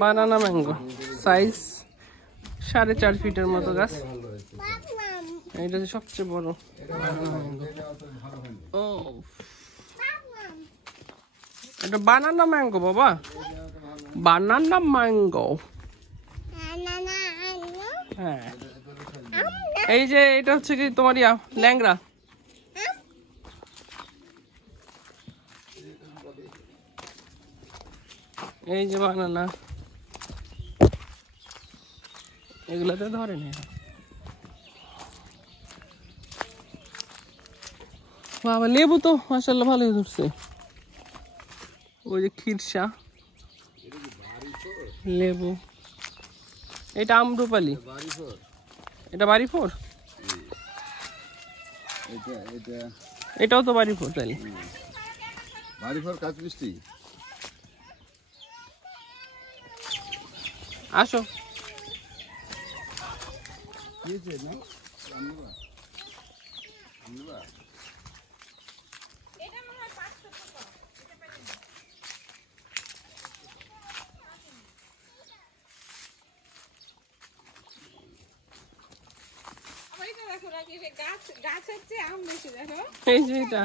বানানা mango size 4.5 ফিটের মতো গাছ। এটা সবচেয়ে বড়। ও এটা বানানা ম্যাঙ্গো বাবা, বানানা ম্যাঙ্গো। হ্যাঁ এই যে এটা হচ্ছে কি তোমার ল্যাংড়া। এই যে বানানা, এগুলাতে ধরে নি বাবা। লেবু তো মাশাআল্লাহ ভালোই ধরছে। ওই যে খিরসা লেবু, এটা আম্রপালি, এটা বাড়ি ফোর, এটাও তো বাড়ি ফোর। তাহলে বাড়ি ফোর কাজ মিষ্টি। আসো এই যে এটা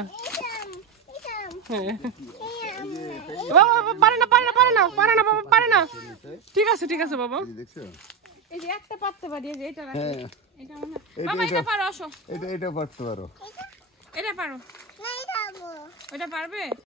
পারে না পারে না পারে না পারে না বাবা, পারে না। ঠিক আছে ঠিক আছে বাবা। এই যে একটা পারতে পারি, এই যে এটা রাখি, এটা মনে বাবা এটা পারো। আসো, এটা পারতে পারো, এটা পারো, না এটা পারবো, এটা পারবে।